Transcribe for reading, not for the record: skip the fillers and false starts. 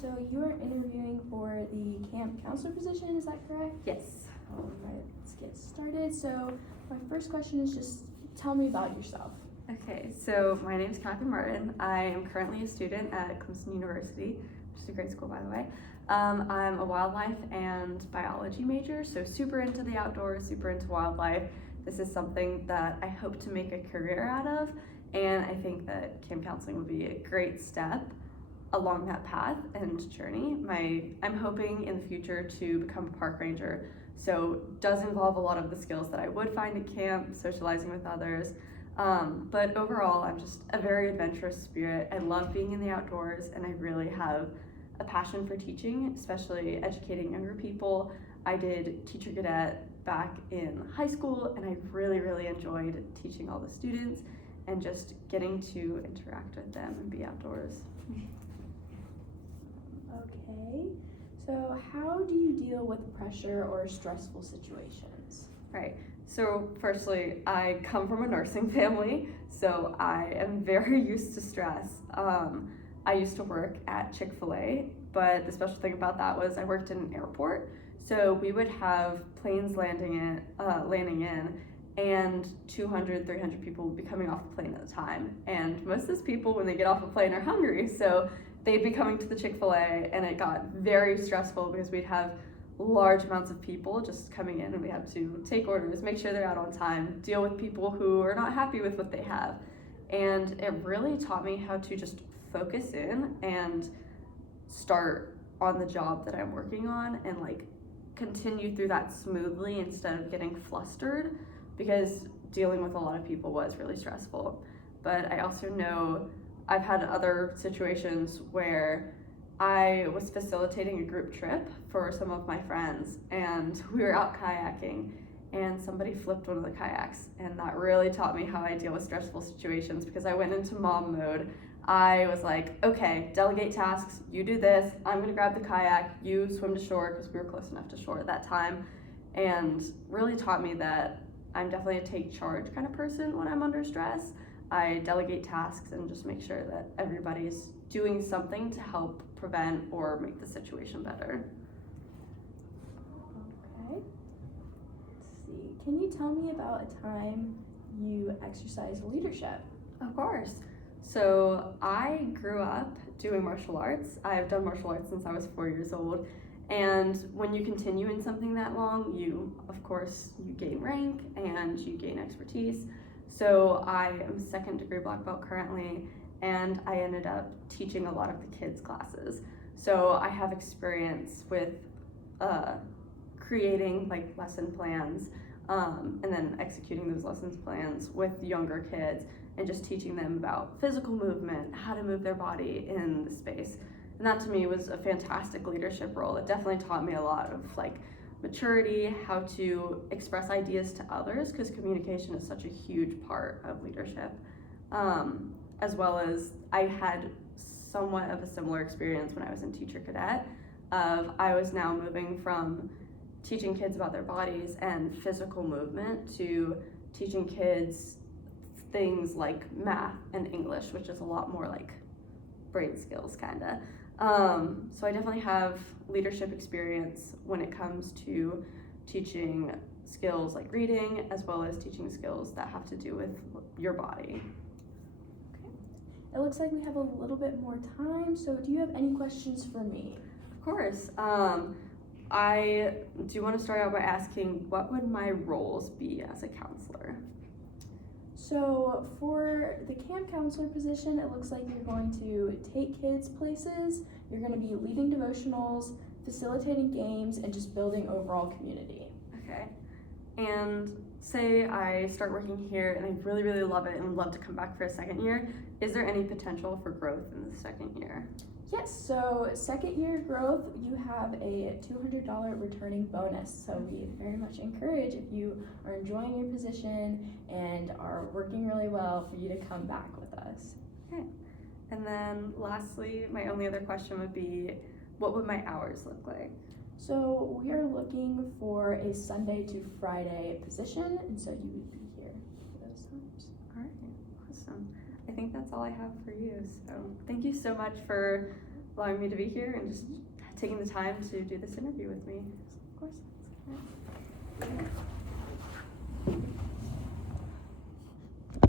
so you are interviewing for the camp counselor position, is that correct? Yes. All right, let's get started. So my first question is just tell me about yourself. Okay, so my name is Katharine M. I am currently a student at Clemson University, which is a great school, by the way. I'm a wildlife and biology major, so super into the outdoors, super into wildlife. This is something that I hope to make a career out of, and I think that camp counseling would be a great step along that path and journey. I'm hoping in the future to become a park ranger, so it does involve a lot of the skills that I would find at camp, socializing with others. But overall, I'm just a very adventurous spirit. I love being in the outdoors, and I really have a passion for teaching, especially educating younger people. I did teacher cadet back in high school, and I really enjoyed teaching all the students and just getting to interact with them and be outdoors. Okay, so how do you deal with pressure or stressful situations? Right. So firstly, I come from a nursing family, so I am very used to stress. I used to work at Chick-fil-A, but the special thing about that was I worked in an airport, so we would have planes landing in, and 200, 300 people would be coming off the plane at a time. And most of those people, when they get off a plane, are hungry, so they'd be coming to the Chick-fil-A, and it got very stressful because we'd have large amounts of people just coming in, and we have to take orders, make sure they're out on time, deal with people who are not happy with what they have. And it really taught me how to just focus in and start on the job that I'm working on and continue through that smoothly instead of getting flustered, because dealing with a lot of people was really stressful. But I also know I've had other situations where I was facilitating a group trip for some of my friends, and we were out kayaking, and somebody flipped one of the kayaks, and that really taught me how I deal with stressful situations, because I went into mom mode. I was like, okay, delegate tasks, you do this, I'm gonna grab the kayak, you swim to shore, because we were close enough to shore at that time, and really taught me that I'm definitely a take charge kind of person when I'm under stress. I delegate tasks and just make sure that everybody's doing something to help prevent or make the situation better. Okay. Let's see. Can you tell me about a time you exercised leadership? Of course. So I grew up doing martial arts. I've done martial arts since I was 4 years old. And when you continue in something that long, you gain rank and you gain expertise. So I am 2nd degree black belt currently, and I ended up teaching a lot of the kids' classes. So I have experience with creating lesson plans and then executing those lessons plans with younger kids and just teaching them about physical movement, how to move their body in the space. And that to me was a fantastic leadership role. It definitely taught me a lot of maturity, how to express ideas to others, because communication is such a huge part of leadership. As well as I had somewhat of a similar experience when I was in teacher cadet. I was now moving from teaching kids about their bodies and physical movement to teaching kids things like math and English, which is a lot more brain skills kinda. So I definitely have leadership experience when it comes to teaching skills like reading, as well as teaching skills that have to do with your body. Okay. It looks like we have a little bit more time, so do you have any questions for me? Of course. I do want to start out by asking, what would my roles be as a counselor? So for the camp counselor position, it looks like you're going to take kids places, you're going to be leading devotionals, facilitating games, and just building overall community. Okay. And say I start working here and I really love it and would love to come back for a 2nd year. Is there any potential for growth in the 2nd year? Yes, so 2nd year growth, you have a $200 returning bonus. So we very much encourage, if you are enjoying your position and are working really well, for you to come back with us. Okay. And then lastly, my only other question would be, what would my hours look like? So we are looking for a Sunday to Friday position, and so you would be here for those times. All right, awesome. I think that's all I have for you. So thank you so much for allowing me to be here and just taking the time to do this interview with me. Of course.